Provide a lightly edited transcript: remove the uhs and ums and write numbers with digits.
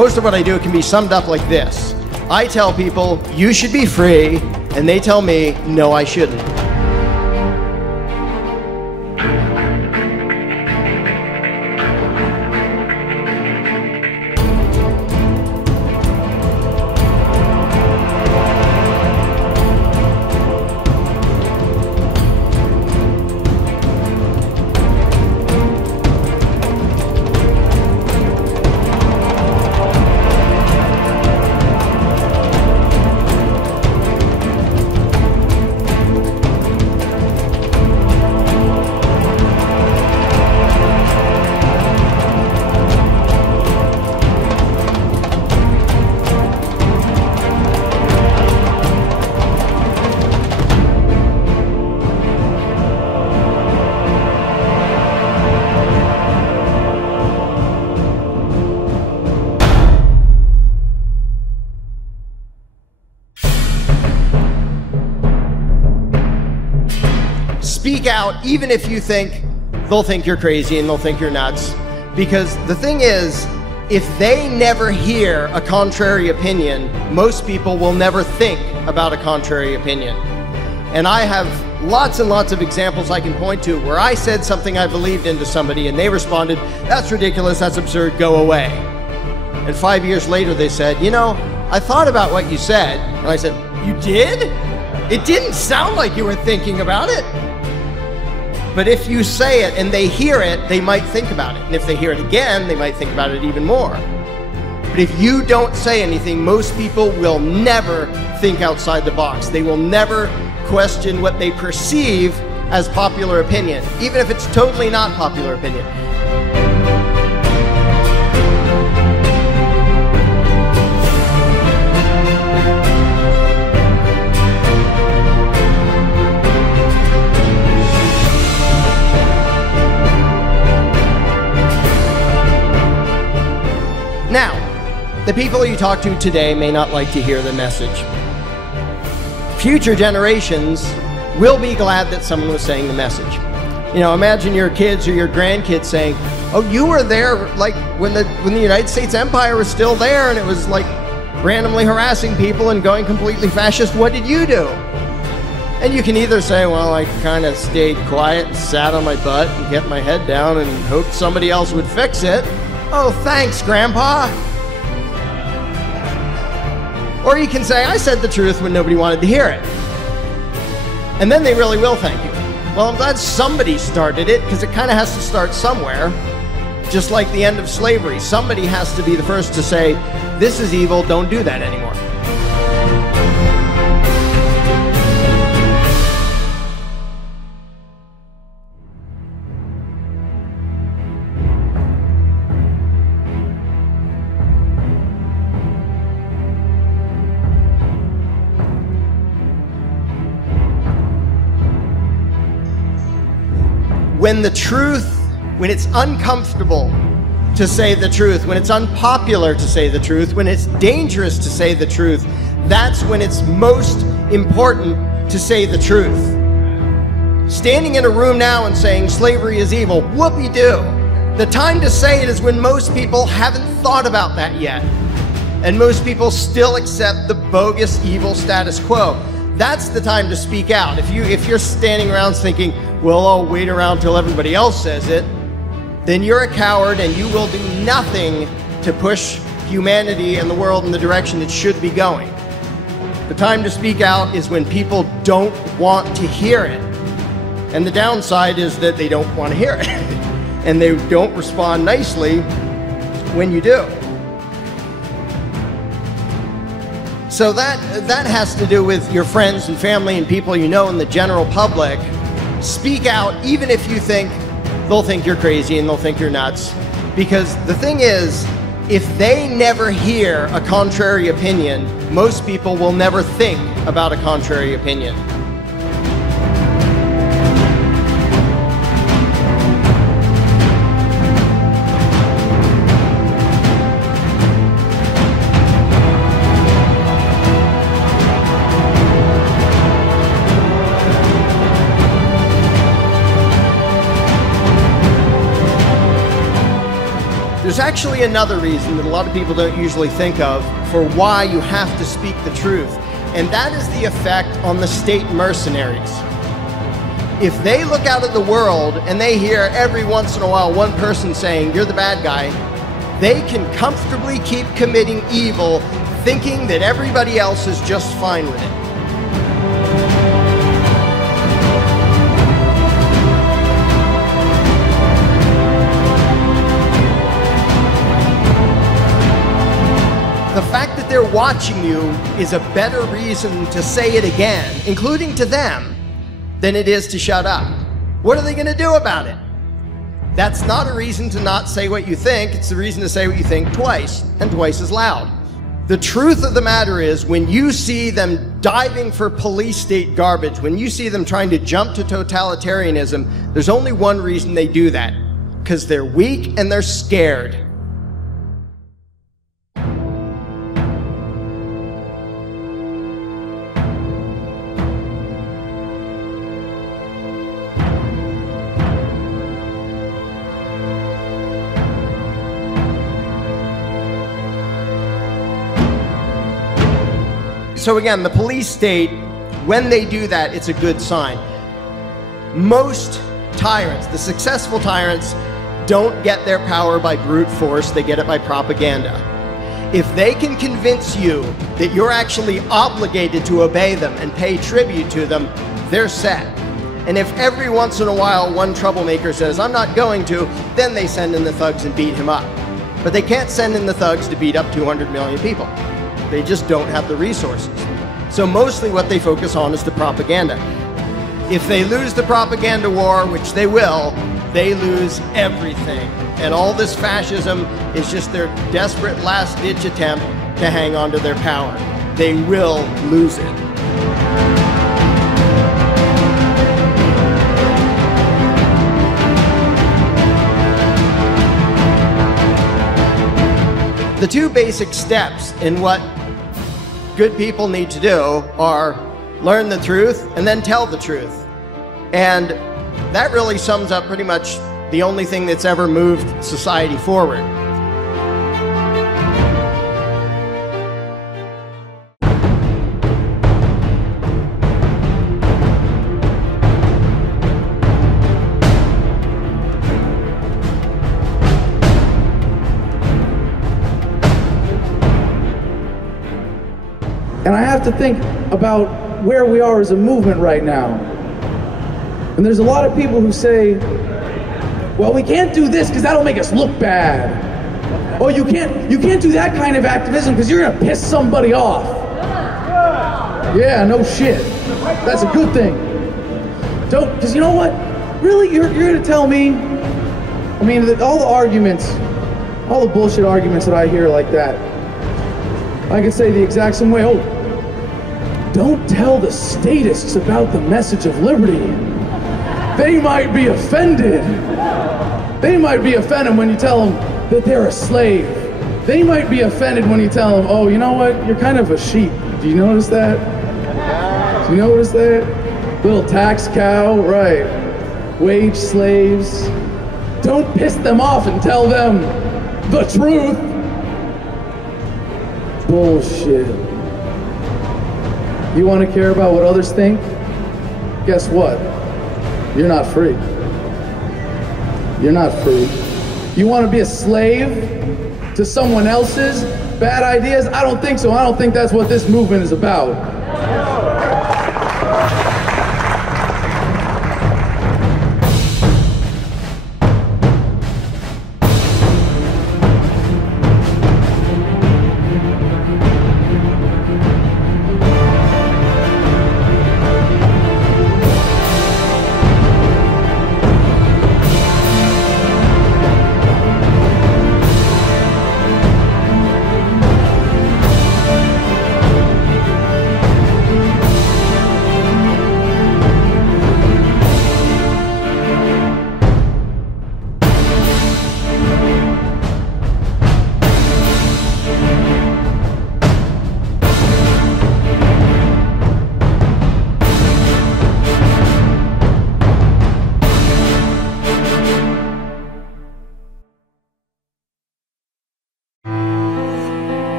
most of what I do can be summed up like this. I tell people, you should be free, and they tell me, no, I shouldn't. Speak out, even if you think they'll think you're crazy and they'll think you're nuts. Because the thing is, if they never hear a contrary opinion, most people will never think about a contrary opinion. And I have lots and lots of examples I can point to where I said something I believed in to somebody and they responded, that's ridiculous, that's absurd, go away. And 5 years later they said, you know, I thought about what you said. And I said, you did? It didn't sound like you were thinking about it. But if you say it and they hear it, they might think about it. And if they hear it again, they might think about it even more. But if you don't say anything, most people will never think outside the box. They will never question what they perceive as popular opinion, even if it's totally not popular opinion. Now, the people you talk to today may not like to hear the message. Future generations will be glad that someone was saying the message. You know, imagine your kids or your grandkids saying, oh, you were there like when the United States Empire was still there and it was like randomly harassing people and going completely fascist. What did you do? And you can either say, well, I kind of stayed quiet and sat on my butt and kept my head down and hoped somebody else would fix it. Oh, thanks, Grandpa. Or you can say, I said the truth when nobody wanted to hear it. And then they really will thank you. Well, I'm glad somebody started it, because it kind of has to start somewhere. Just like the end of slavery. Somebody has to be the first to say, this is evil, don't do that anymore. When it's uncomfortable to say the truth, when it's unpopular to say the truth, when it's dangerous to say the truth, that's when it's most important to say the truth. Standing in a room now and saying slavery is evil, whoopee-doo. The time to say it is when most people haven't thought about that yet. And most people still accept the bogus evil status quo. That's the time to speak out. If you're standing around thinking, well, I'll wait around till everybody else says it, then you're a coward and you will do nothing to push humanity and the world in the direction it should be going. The time to speak out is when people don't want to hear it. And the downside is that they don't want to hear it. And they don't respond nicely when you do. So that has to do with your friends and family and people you know in the general public. Speak out, even if you think they'll think you're crazy and they'll think you're nuts. Because the thing is, if they never hear a contrary opinion, most people will never think about a contrary opinion. There's actually another reason that a lot of people don't usually think of for why you have to speak the truth, and that is the effect on the state mercenaries. If they look out at the world and they hear every once in a while one person saying, "You're the bad guy," they can comfortably keep committing evil, thinking that everybody else is just fine with it. The fact that they're watching you is a better reason to say it again, including to them, than it is to shut up. What are they going to do about it? That's not a reason to not say what you think. It's a reason to say what you think twice, and twice as loud. The truth of the matter is, when you see them diving for police state garbage, when you see them trying to jump to totalitarianism, there's only one reason they do that: because they're weak and they're scared. So again, the police state, when they do that, it's a good sign. Most tyrants, the successful tyrants, don't get their power by brute force, they get it by propaganda. If they can convince you that you're actually obligated to obey them and pay tribute to them, they're set. And if every once in a while one troublemaker says, "I'm not going to," then they send in the thugs and beat him up. But they can't send in the thugs to beat up 200 million people. They just don't have the resources. So mostly what they focus on is the propaganda. If they lose the propaganda war, which they will, they lose everything. And all this fascism is just their desperate last-ditch attempt to hang on to their power. They will lose it. The two basic steps in what good people need to do are learn the truth and then tell the truth. And that really sums up pretty much the only thing that's ever moved society forward. And I have to think about where we are as a movement right now. And there's a lot of people who say, well, we can't do this because that'll make us look bad. Oh, you can't do that kind of activism because you're gonna piss somebody off. Yeah, no shit. That's a good thing. Don't, because you know what? Really, you're gonna tell me, I mean, all the arguments, all the bullshit arguments that I hear like that, I could say the exact same way. Oh, don't tell the statists about the message of liberty. They might be offended. They might be offended when you tell them that they're a slave. They might be offended when you tell them, oh, you know what? You're kind of a sheep. Do you notice that? Do you notice that? Little tax cow, right. Wage slaves. Don't piss them off and tell them the truth. Bullshit. You want to care about what others think? Guess what? You're not free. You're not free. You want to be a slave to someone else's bad ideas? I don't think so. I don't think that's what this movement is about.